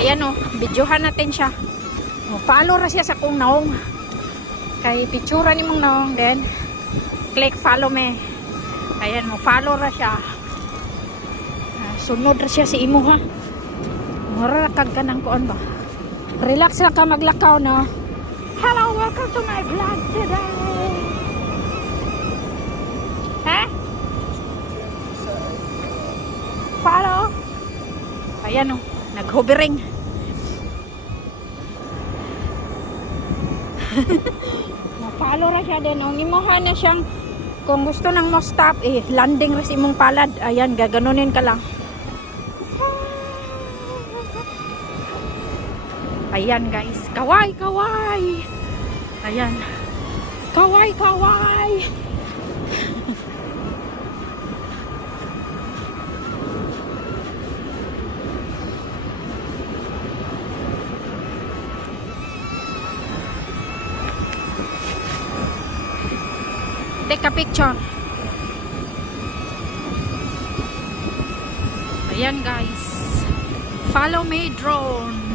Ayan o, videohan natin siya. O, follow ra siya sa kong naong. Kay picture ni mong naong. Then, click follow me. Ayan mo, follow ra siya. Sunod ra siya si imo ha. Marakag ka ng kuan ba. Relax lang ka maglakaw no. Hello, welcome to my vlog today. Ha? Follow. Ayan o, nag-hovering. Follow ra siya din. O, imuha na siyang, kung gusto nang mo stop, landing ra si imong palad. Ayan, gaganunin ka lang. Ayan guys, kaway, kaway. Ayan. Kaway, kaway. Take a picture. Ayan guys. Follow me drone.